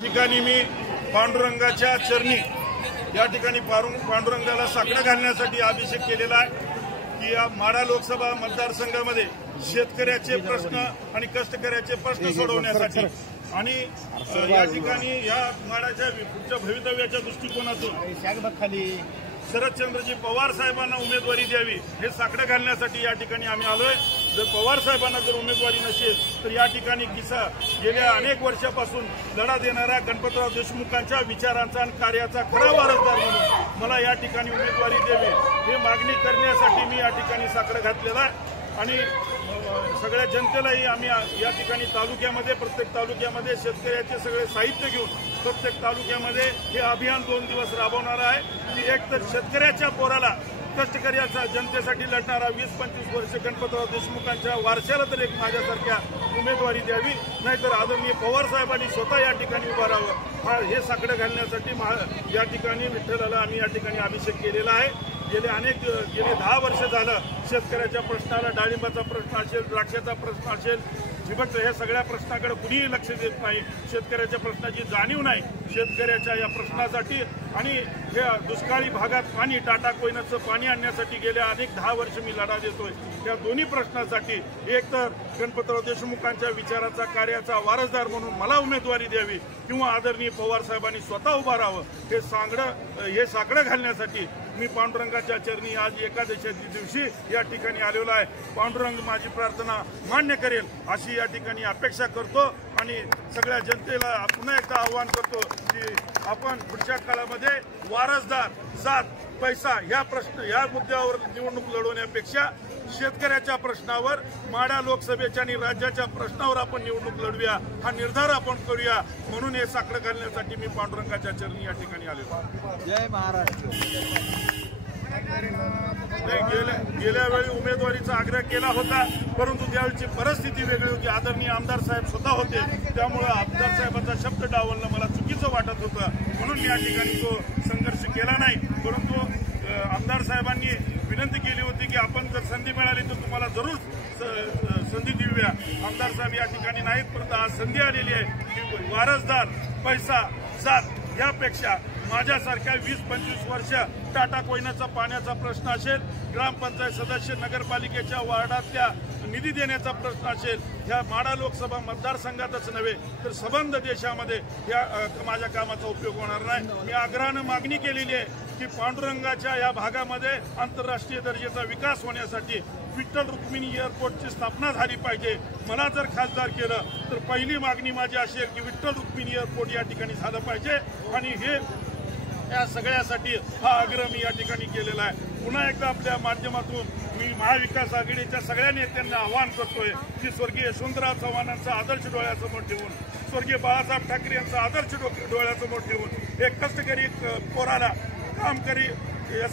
ठिकाणी मी पांडुरंगाच्या चरणी या ठिकाणी पांडुरंगाला साकडं घालण्यासाठी अभिषेक केलेला आहे की या माढा लोकसभा मतदारसंघामध्ये शेतकऱ्याचे प्रश्न आणि कष्टकऱ्याचे प्रश्न सोडवण्यासाठी आणि या ठिकाणी या माढाच्या पुढच्या भवितव्याच्या दृष्टिकोनातून शरदचंद्रजी पवार साहेबांना उमेदवारी द्यावी हे साकडं घालण्यासाठी या ठिकाणी आम्ही आलोय। जर पवार साहेबांना जर उमेदवारी नसेल तर या ठिकाणी गेल्या अनेक वर्षापासून लढा देणाऱ्या गणपतराव देशमुखांच्या विचारांचा आणि कार्याचा खरा वारसदार म्हणून मला या ठिकाणी उमेदवारी द्यावी हे मागणी करण्यासाठी मी या ठिकाणी साकडं घातलेला आहे। आणि सगळ्या जनतेलाही आम्ही या ठिकाणी तालुक्यामध्ये प्रत्येक तालुक्यामध्ये शेतकऱ्याचे सगळे साहित्य घेऊन प्रत्येक तालुक्यामध्ये हे अभियान 2 दिवस राबवणार आहे की एक तर शेतकऱ्याच्या पोराला कष्टकऱ्याचा जनतेसाठी लढणारा 20-25 वर्ष गणपतराव देशमुखांच्या वारशाला तर एक माझ्यासारख्या उमेदवारी द्यावी, नाहीतर आदरणीय पवार साहेबांनी स्वतः या ठिकाणी उभा राहावं हे साकडं घालण्यासाठी या ठिकाणी विठ्ठलाला आम्ही या ठिकाणी अभिषेक केलेला आहे। गेले 10 वर्ष झालं शेतकऱ्याच्या प्रश्नाला, डाळिंबाचा प्रश्न असेल, द्राक्षाचा प्रश्न असेल, ठिबक या सगळ्या प्रश्नाकडे कुणीही लक्ष देत नाही। शेतकऱ्याच्या प्रश्नाची जाणीव नाही। शेतकऱ्याच्या या प्रश्नासाठी आणि या दुष्काळी भागात पाणी, टाटा कोयनाचं पाणी आणण्यासाठी गेल्या अनेक 10 वर्ष मी लढा देतोय। या दोन्ही प्रश्नासाठी एक तर गणपतराव देशमुखांच्या विचाराचा कार्याचा वारसदार म्हणून मला उमेदवारी द्यावी किंवा आदरणीय पवार साहेबांनी स्वतः उभा राहावं हे साकडं घालण्यासाठी मी पांडुरंगाच्या चरणी आज एकादशीच्या दिवशी या ठिकाणी आलेलो आहे। पांडुरंग माझी प्रार्थना मान्य करेल अशी या ठिकाणी अपेक्षा करतो आणि सगळ्या जनतेला पुन्हा एकदा आवाहन करतो की आपण पुढच्या काळामध्ये वारसदार, जात, पैसा या मुद्द्यावर निवडणूक लढवण्यापेक्षा शेतकऱ्याच्या प्रश्नावर, माढा लोकसभेच्या आणि राज्याच्या प्रश्नावर आपण निवडणूक लढवूया हा निर्धार आपण करूया। म्हणून हे साकडं घालण्यासाठी मी पांडुरंगाच्या चरणी या ठिकाणी आलेलो आहे। जय महाराष्ट्र। गेल्या वेळी उमेदवारीचा आग्रह केला होता, परंतु त्यावेळीची परिस्थिती वेगळी होती। आदरणीय आमदार साहेब स्वतः होते, त्यामुळे आमदार साहेबांचा शब्द डावलणं मला चुकीचं वाटत होतं, म्हणून मी या ठिकाणी तो संघर्ष केला नाही। परंतु आमदार साहेबांनी विनंती केली होती की आपण जर संधी मिळाली तर तुम्हाला जरूर संधी देऊया। आमदार साहेब या ठिकाणी नाहीत, परंतु आज संधी आलेली आहे की वारसदार, पैसा, जात यापेक्षा माझ्यासारख्या 20-25 वर्ष टाटा कोयनाचा पाण्याचा प्रश्न असेल, ग्रामपंचायत सदस्य, नगरपालिकेच्या वार्डातल्या निधी देण्याचा प्रश्न असेल, या माढा लोकसभा मतदारसंघातच नव्हे तर सबंध देशामध्ये या माझ्या कामाचा उपयोग होणार नाही। मी आग्रहानं मागणी केलेली आहे की पांडुरंगाच्या या भागामध्ये आंतरराष्ट्रीय दर्जाचा विकास होण्यासाठी विठ्ठल रुक्मिणी एअरपोर्टची स्थापना झाली पाहिजे। मला जर खासदार केलं तर पहिली मागणी माझी असेल की विठ्ठल रुक्मिणी एअरपोर्ट या ठिकाणी झालं पाहिजे आणि हे या सगळ्यासाठी हा आग्रह मी या ठिकाणी केलेला आहे। पुन्हा एकदा आपल्या माध्यमातून मी महाविकास आघाडीच्या सगळ्या नेत्यांना आवाहन करतोय की स्वर्गीय यशवंतराव चव्हाणांचा आदर्श डोळ्यासमोर ठेवून, स्वर्गीय बाळासाहेब ठाकरे यांचा आदर्श डोळ्यासमोर ठेवून एक कष्टकरी पोराला, कामकरी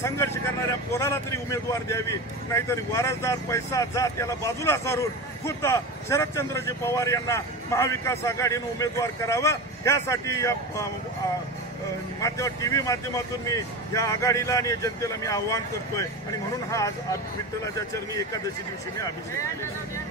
संघर्ष करणाऱ्या पोराला तरी उमेदवार द्यावी, नाहीतर वारसदार, पैसा, जात याला बाजूला सारून खुद्द शरदचंद्रजी पवार यांना महाविकास आघाडीनं उमेदवार करावं यासाठी या टीव्ही माध्यमातून मी या आघाडीला आणि जनतेला मी आवाहन करतोय आणि म्हणून हा आज विठ्ठलाच्या चरणी एकादशी दिवशी मी अभिषेक केलेला आहे।